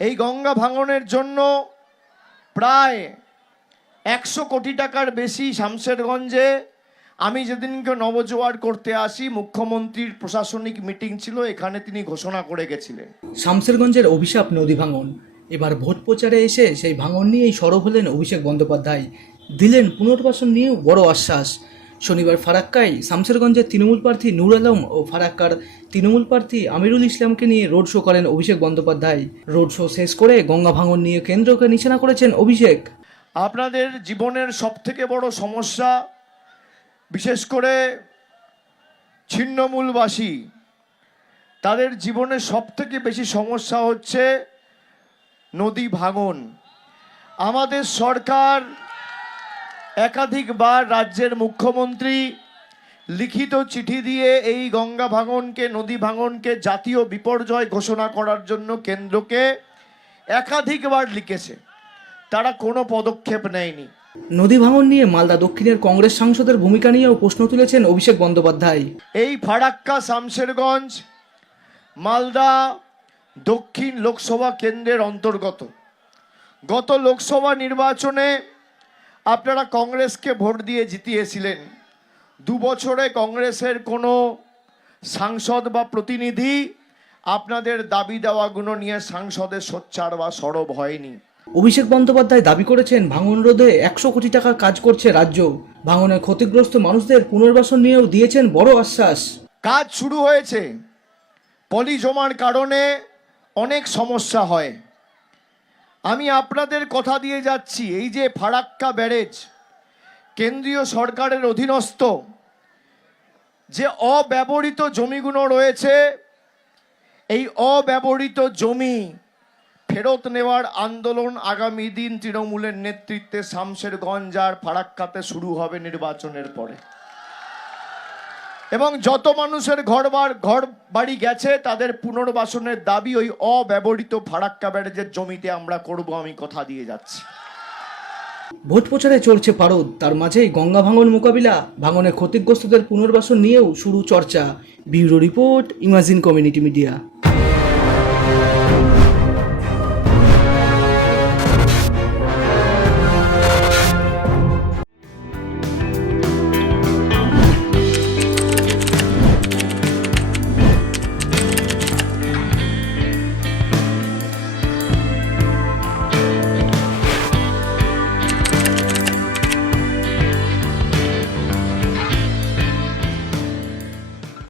এই গঙ্গা ভাঙনের জন্য প্রায় 100 কোটি টাকার বেশি শামশেরগঞ্জে আমি যেদিনকে নবজোয়ার করতে আসি, মুখ্যমন্ত্রীর প্রশাসনিক মিটিং ছিল, এখানে তিনি ঘোষণা করে গেছিলেন। শামশেরগঞ্জের অভিশাপ নদী ভাঙন। এবার ভোট প্রচারে এসে সেই ভাঙন নিয়েই সরব হলেন অভিষেক বন্দ্যোপাধ্যায়। দিলেন পুনর্বাসন নিয়েও বড় আশ্বাস। শনিবার ফারাক্কায় শামশেরগঞ্জের তৃণমূল প্রার্থী নূর আলম ও ফারাক্কার তৃণমূল প্রার্থী আমিরুল ইসলামকে নিয়ে রোড শো করেন অভিষেক বন্দ্যোপাধ্যায়। রোড শো শেষ করে গঙ্গা ভাঙন নিয়ে কেন্দ্রকে নিশানা করেছেন অভিষেক। আপনাদের জীবনের সবথেকে বড় সমস্যা, বিশেষ করে ছিন্নমূলবাসী, তাদের জীবনের সবথেকে বেশি সমস্যা হচ্ছে নদী ভাঙন। আমাদের সরকার একাধিকবার রাজ্যের মুখ্যমন্ত্রী লিখিত চিঠি দিয়ে এই গঙ্গা ভাঙনকে, নদী ভাঙনকে জাতীয় বিপর্যয় ঘোষণা করার জন্য কেন্দ্রকে একাধিকবার লিখেছে, তারা কোনো পদক্ষেপ নেয়নি। নদী ভাঙন নিয়ে মালদা দক্ষিণের কংগ্রেস সাংসদের ভূমিকা নিয়েও প্রশ্ন তুলেছেন অভিষেক বন্দ্যোপাধ্যায়। এই ফারাক্কা শামশেরগঞ্জ মালদা দক্ষিণ লোকসভা কেন্দ্রের অন্তর্গত। গত লোকসভা নির্বাচনে আপনারা কংগ্রেসকে ভোট দিয়ে জিতিয়েছিলেন। 2 বছরে কংগ্রেসের কোনো সাংসদ বা প্রতিনিধি আপনাদের দাবি দেওয়াগুলো নিয়ে সংসদে সোচ্চার বা সরব হয়নি। অভিষেক বন্দ্যোপাধ্যায় দাবি করেছেন ভাঙন রোধে 100 কোটি টাকার কাজ করছে রাজ্য। ভাঙনে ক্ষতিগ্রস্ত মানুষদের পুনর্বাসন নিয়েও দিয়েছেন বড় আশ্বাস। কাজ শুরু হয়েছে। পলি জমার কারণে অনেক সমস্যা হয়। আমি আপনাদের কথা দিয়ে যাচ্ছি, এই যে ফারাক্কা ব্যারেজ কেন্দ্রীয় সরকারের অধীনস্থ, যে অব্যবহৃত জমিগুলো রয়েছে, এই অব্যবহৃত জমি ফেরত নেওয়ার আন্দোলন আগামী দিন তৃণমূলের নেতৃত্বে শামশেরগঞ্জ আর ফারাক্কাতে শুরু হবে নির্বাচনের পরে। এবং যত মানুষের ঘর বাড়ি গেছে তাদের পুনর্বাসনের দাবি ওই অব্যবহৃত ফারাক্কা ব্যারেজের জমিতে আমরা করব, আমি কথা দিয়ে যাচ্ছি। ভোট প্রচারে চলছে পারদ, তার মাঝেই গঙ্গা ভাঙন মোকাবিলা, ভাঙনে ক্ষতিগ্রস্তদের পুনর্বাসন নিয়েও শুরু চর্চা। Bureau report, imagine community media.